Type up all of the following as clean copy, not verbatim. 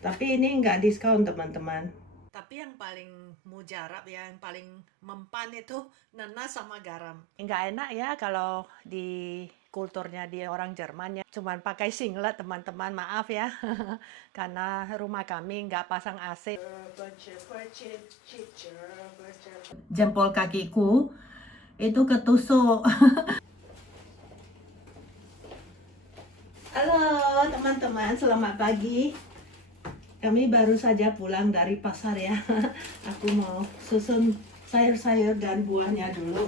Tapi ini nggak diskon teman-teman. Tapi yang paling mujarab ya, yang paling mempan itu nanas sama garam. Nggak enak ya kalau di kulturnya dia orang Jerman ya. Cuman pakai singlet teman-teman, maaf ya. Karena rumah kami nggak pasang AC. Jempol kakiku itu ketusuk. Halo teman-teman, selamat pagi. Kami baru saja pulang dari pasar ya. Aku mau susun sayur-sayur dan buahnya dulu.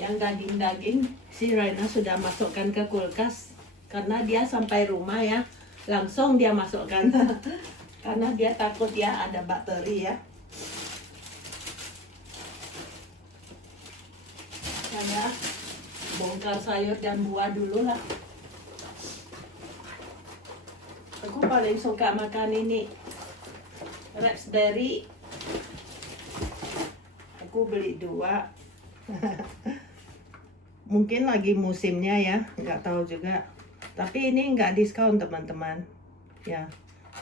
Yang daging-daging si Raina sudah masukkan ke kulkas. Karena dia sampai rumah ya, langsung dia masukkan. Karena dia takut ya ada bakteri ya. Saya bongkar sayur dan buah dulu lah. Aku paling suka makan ini, raspberry. Aku beli 2. Mungkin lagi musimnya ya, nggak tahu juga. Tapi ini nggak diskon teman-teman. Ya,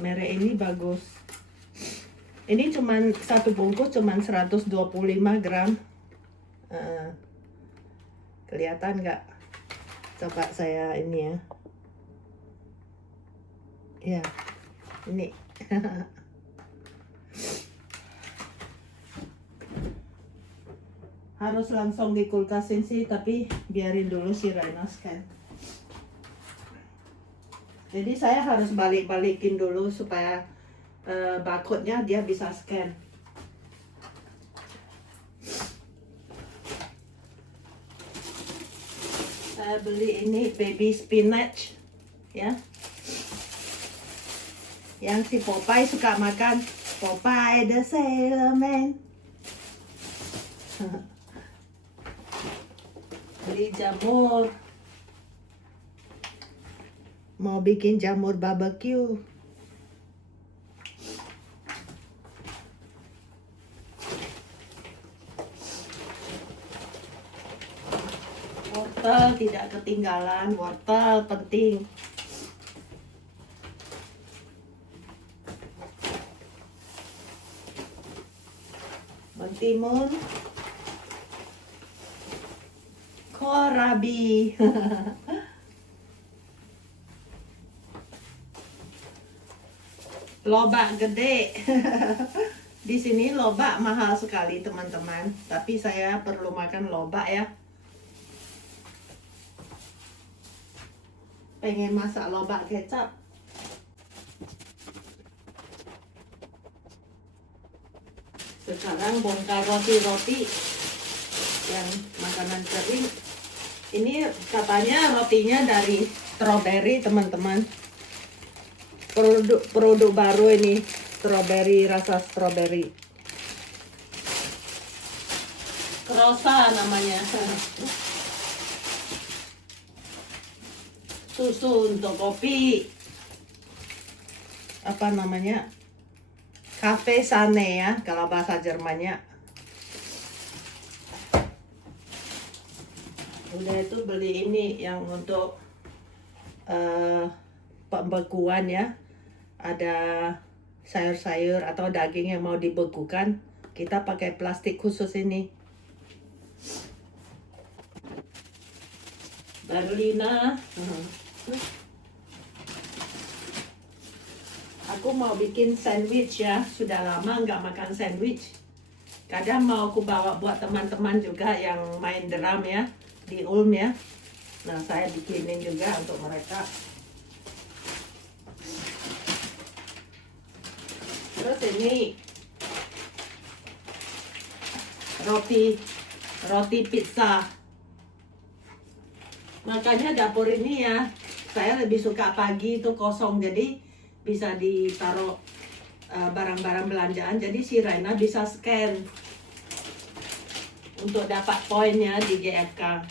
merek ini bagus. Ini cuman satu bungkus cuman 125 gram. Kelihatan nggak? Coba saya ini ya. Ya, ini. Harus langsung dikulkasin sih, tapi biarin dulu si Raina scan. Jadi saya harus balik-balikin dulu supaya barcode-nya dia bisa scan. Saya beli ini baby spinach ya. Yang si Popeye suka makan, Popeye the Sailor Man. Beli jamur, mau bikin jamur barbecue. Wortel tidak ketinggalan, wortel penting. Mentimun, korabi. Lobak gede. Di sini lobak mahal sekali teman-teman, tapi saya perlu makan lobak ya. Pengen masak lobak kecap. Sekarang bongkar roti-roti yang makanan kering. Ini katanya rotinya dari strawberry teman-teman. Produk baru ini, strawberry, rasa strawberry. Krosa namanya. Susu untuk kopi. Apa namanya? Cafe Sane ya, kalau bahasa Jermannya. Udah itu beli ini yang untuk pembekuan ya. Ada sayur-sayur atau daging yang mau dibekukan, kita pakai plastik khusus ini. Berlina. Aku mau bikin sandwich ya, sudah lama nggak makan sandwich. Kadang mau aku bawa buat teman-teman juga yang main drum ya, di Ulm ya. Nah, saya bikinin juga untuk mereka. Terus ini roti pizza. Makanya dapur ini ya, saya lebih suka pagi itu kosong, jadi bisa ditaruh barang-barang belanjaan. Jadi si Raina bisa scan untuk dapat poinnya di GFK.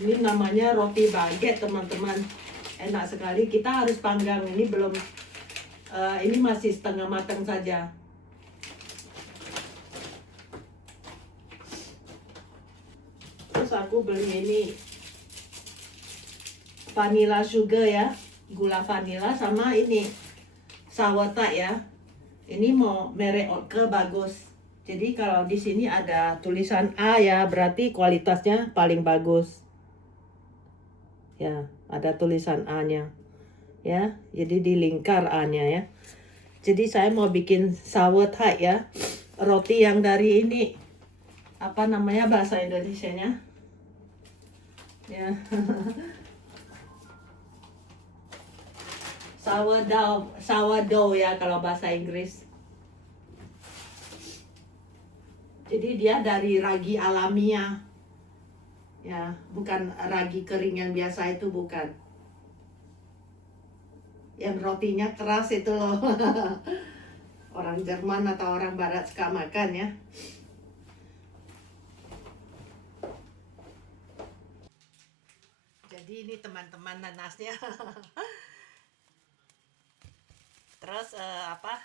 Ini namanya roti baguette teman-teman. Enak sekali. Kita harus panggang. Ini belum, ini masih setengah matang saja. Terus aku beli ini vanilla sugar ya. gula vanila sama ini sawata ya. Ini mau merek Oatke bagus. Jadi kalau di sini ada tulisan A ya, berarti kualitasnya paling bagus. Ya, ada tulisan A-nya. Ya, jadi di lingkar A-nya ya. Jadi saya mau bikin sawata ya. Roti yang dari ini apa namanya bahasa Indonesianya? Ya. Sourdough ya kalau bahasa Inggris. Jadi dia dari ragi alamiah. Ya, bukan ragi kering yang biasa itu, bukan. Yang rotinya keras itu loh. Orang Jerman atau orang Barat suka makan ya. Jadi ini teman-teman nanasnya. Terus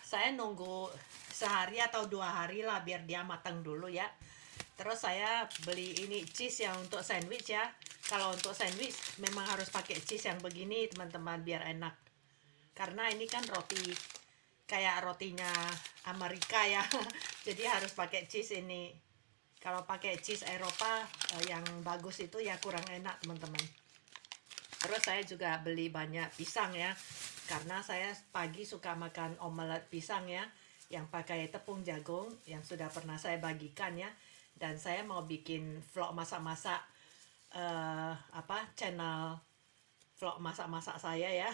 saya nunggu sehari atau 2 hari lah biar dia matang dulu ya. Terus saya beli ini cheese yang untuk sandwich ya. Kalau untuk sandwich memang harus pakai cheese yang begini teman-teman biar enak. Karena ini kan roti kayak rotinya Amerika ya. Jadi harus pakai cheese ini. Kalau pakai cheese Eropa yang bagus itu ya kurang enak teman-teman. Terus saya juga beli banyak pisang ya. Karena saya pagi suka makan omelet pisang ya, yang pakai tepung jagung yang sudah pernah saya bagikan ya. Dan saya mau bikin vlog masak-masak channel vlog masak-masak saya ya.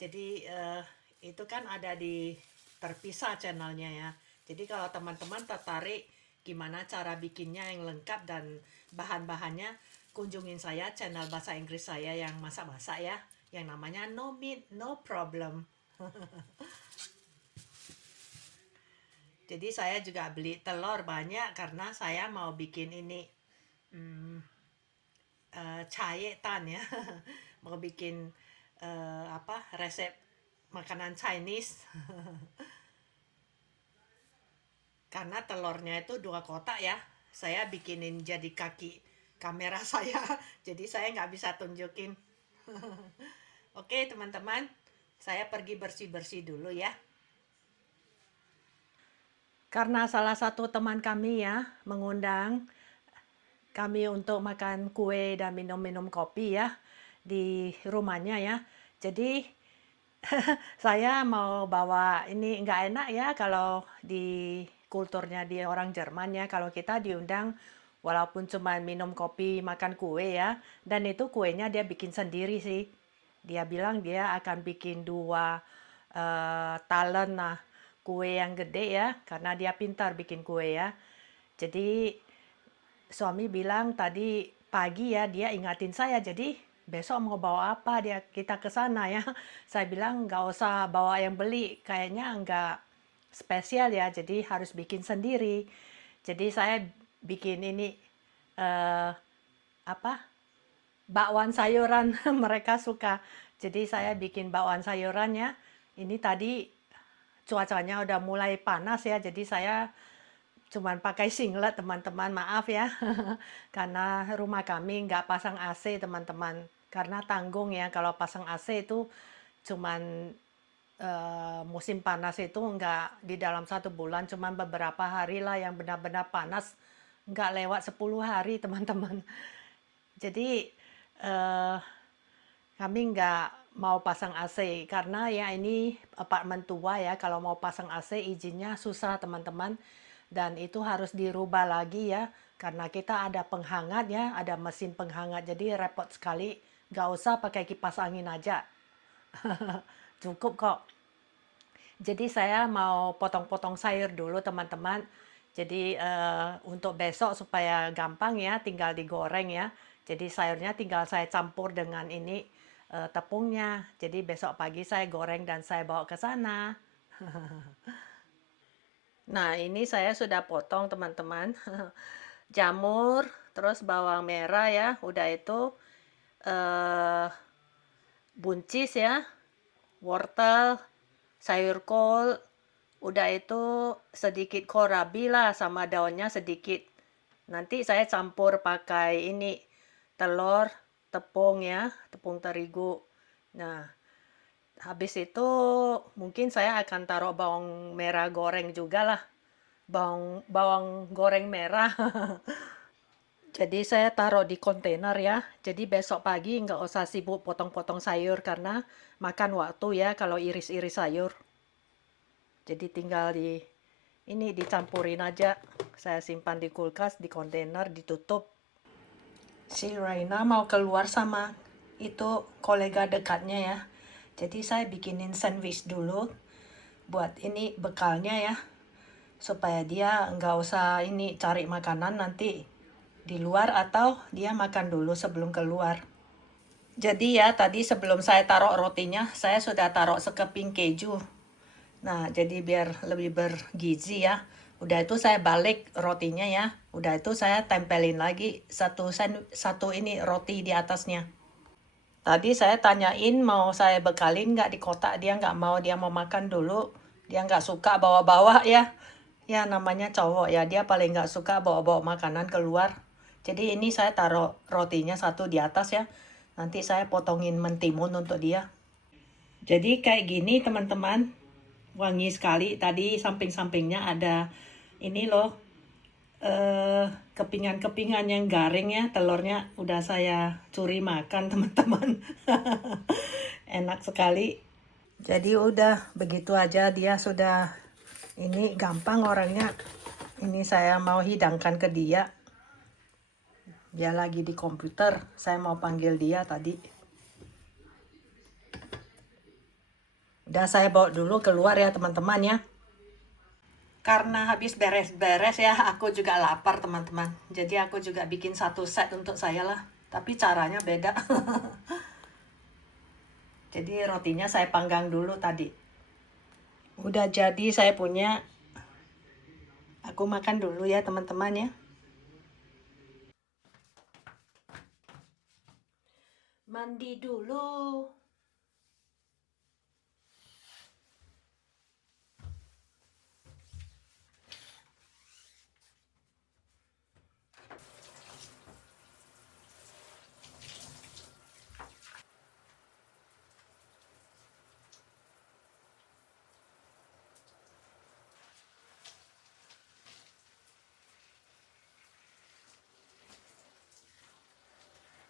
Jadi itu kan ada di terpisah channelnya ya. Jadi kalau teman-teman tertarik gimana cara bikinnya yang lengkap dan bahan-bahannya, kunjungin saya channel bahasa Inggris saya yang masak-masak ya, yang namanya No Meat No Problem. Jadi saya juga beli telur banyak karena saya mau bikin ini tan ya. Mau bikin resep makanan Chinese. Karena telurnya itu 2 kotak ya. Saya bikinin jadi kaki kamera saya. Jadi saya nggak bisa tunjukin. Oke teman-teman, saya pergi bersih-bersih dulu ya. Karena salah satu teman kami ya mengundang kami untuk makan kue dan minum-minum kopi ya di rumahnya ya. Jadi saya mau bawa ini, nggak enak ya kalau di kulturnya di orang Jerman ya, kalau kita diundang walaupun cuma minum kopi makan kue ya, dan itu kuenya dia bikin sendiri sih. Dia bilang dia akan bikin 2 talen nah kue yang gede ya, karena dia pintar bikin kue ya. Jadi suami bilang tadi pagi ya, dia ingatin saya, jadi besok mau bawa apa dia kita ke sana ya. Saya bilang nggak usah bawa yang beli, kayaknya nggak spesial ya, jadi harus bikin sendiri. Jadi saya bikin ini eh, apa bakwan sayuran. Mereka suka. Jadi saya bikin bakwan sayurannya. Ini tadi cuacanya udah mulai panas ya, jadi saya cuman pakai singlet teman-teman, maaf ya. Karena rumah kami nggak pasang AC teman-teman, karena tanggung ya kalau pasang AC itu cuman musim panas itu nggak di dalam 1 bulan, cuman beberapa hari lah yang benar-benar panas, nggak lewat 10 hari teman-teman. Jadi kami nggak mau pasang AC karena ya ini apartemen tua ya, kalau mau pasang AC izinnya susah teman-teman, dan itu harus dirubah lagi ya karena kita ada penghangat ya, ada mesin penghangat, jadi repot sekali. Nggak usah pakai kipas angin aja. Cukup kok. Jadi saya mau potong-potong sayur dulu teman-teman. Jadi untuk besok supaya gampang ya, tinggal digoreng ya. Jadi sayurnya tinggal saya campur dengan ini tepungnya. Jadi besok pagi saya goreng dan saya bawa ke sana. Nah, ini saya sudah potong teman-teman. Jamur, terus bawang merah ya, udah itu buncis ya, wortel, sayur kol, udah itu sedikit kohlrabi lah sama daunnya sedikit. Nanti saya campur pakai ini telur, tepung ya, tepung terigu. Nah, habis itu mungkin saya akan taruh bawang merah goreng juga lah. Bawang goreng merah. Jadi saya taruh di kontainer ya. Jadi besok pagi nggak usah sibuk potong-potong sayur karena makan waktu ya kalau iris-iris sayur. Jadi tinggal ini dicampurin aja. Saya simpan di kulkas, di kontainer, ditutup. Si Raina mau keluar sama itu kolega dekatnya ya. Jadi saya bikinin sandwich dulu buat ini bekalnya ya. Supaya dia nggak usah ini cari makanan nanti di luar atau dia makan dulu sebelum keluar. Jadi ya tadi sebelum saya taruh rotinya, saya sudah taruh sekeping keju. Nah, jadi biar lebih bergizi ya. Udah itu saya balik rotinya ya. Udah itu saya tempelin lagi satu ini roti di atasnya. Tadi saya tanyain mau saya bekalin nggak di kotak. Dia nggak mau, dia mau makan dulu. Dia nggak suka bawa-bawa ya. Ya namanya cowok ya, dia paling nggak suka bawa-bawa makanan keluar. Jadi ini saya taruh rotinya satu di atas ya. Nanti saya potongin mentimun untuk dia. Jadi kayak gini teman-teman. Wangi sekali. Tadi samping-sampingnya ada ini loh. Kepingan-kepingan yang garing ya. Telurnya udah saya curi makan teman-teman. Enak sekali. Jadi udah begitu aja, dia sudah ini gampang orangnya. Ini saya mau hidangkan ke dia. Dia lagi di komputer. Saya mau panggil dia tadi. Udah saya bawa dulu keluar ya teman-teman ya. Karena habis beres-beres ya, aku juga lapar teman-teman. Jadi aku juga bikin satu set untuk saya lah. Tapi caranya beda. Jadi rotinya saya panggang dulu tadi. Udah jadi saya punya. Aku makan dulu ya teman-teman ya. Mandi dulu.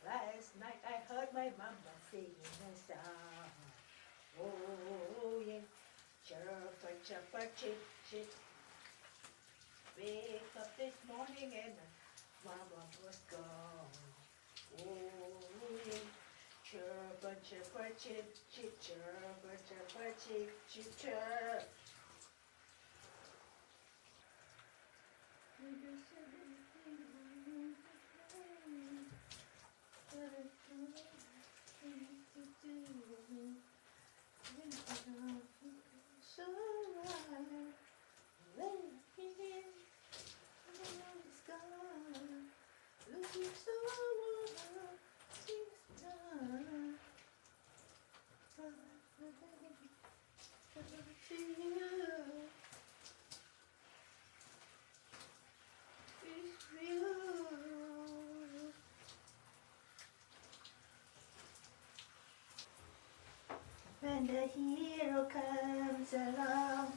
Last night I heard my mama singing a song. Oh yeah, chirpa chirpa chip chip. Wake up this morning and mama was gone. Oh yeah, chirpa chirpa chip chip chirpa chirpa chip chip chirp. When the hero comes along.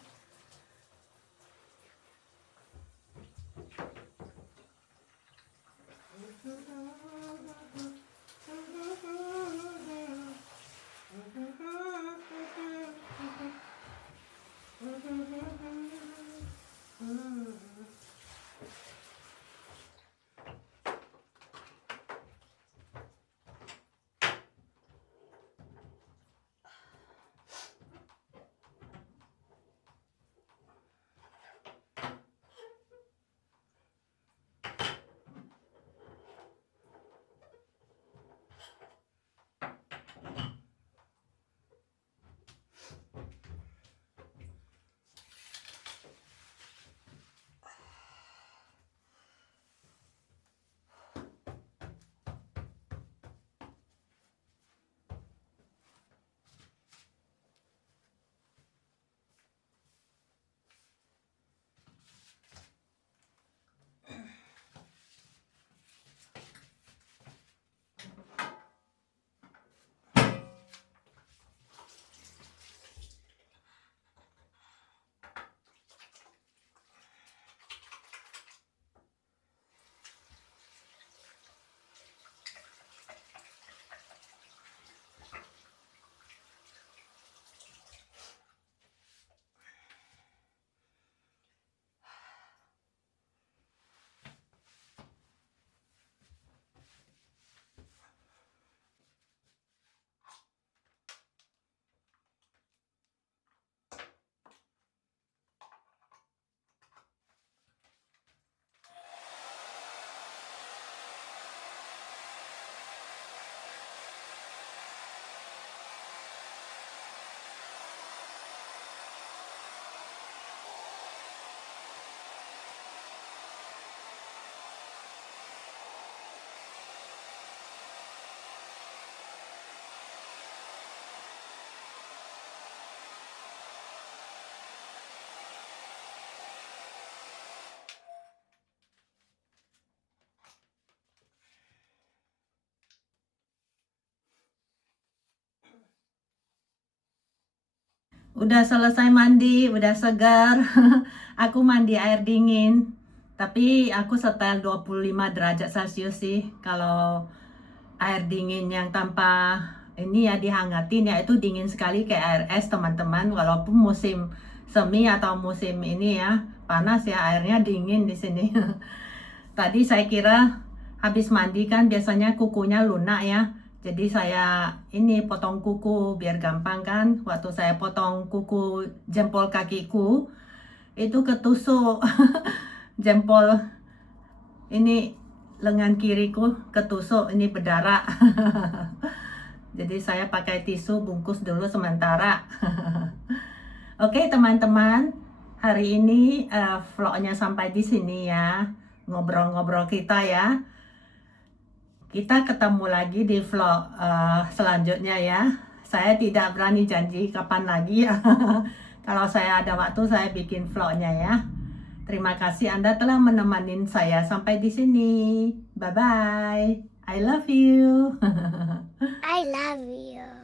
Udah selesai mandi, udah segar. Aku mandi air dingin. Tapi aku setel 25 derajat Celcius sih. Kalau air dingin yang tanpa ini ya dihangatin ya itu dingin sekali kayak air es teman-teman. Walaupun musim semi atau musim ini ya panas ya airnya dingin di sini. Tadi saya kira habis mandi kan biasanya kukunya lunak ya. Jadi saya ini potong kuku biar gampang kan. Waktu saya potong kuku jempol kakiku itu ketusuk jempol ini lengan kiriku ketusuk ini berdarah. Jadi saya pakai tisu bungkus dulu sementara. Oke teman-teman, hari ini vlognya sampai di sini ya. Ngobrol-ngobrol kita ya. Kita ketemu lagi di vlog selanjutnya ya. Saya tidak berani janji kapan lagi ya. Kalau saya ada waktu saya bikin vlognya ya. Terima kasih Anda telah menemani saya sampai di sini. Bye bye. I love you. I love you.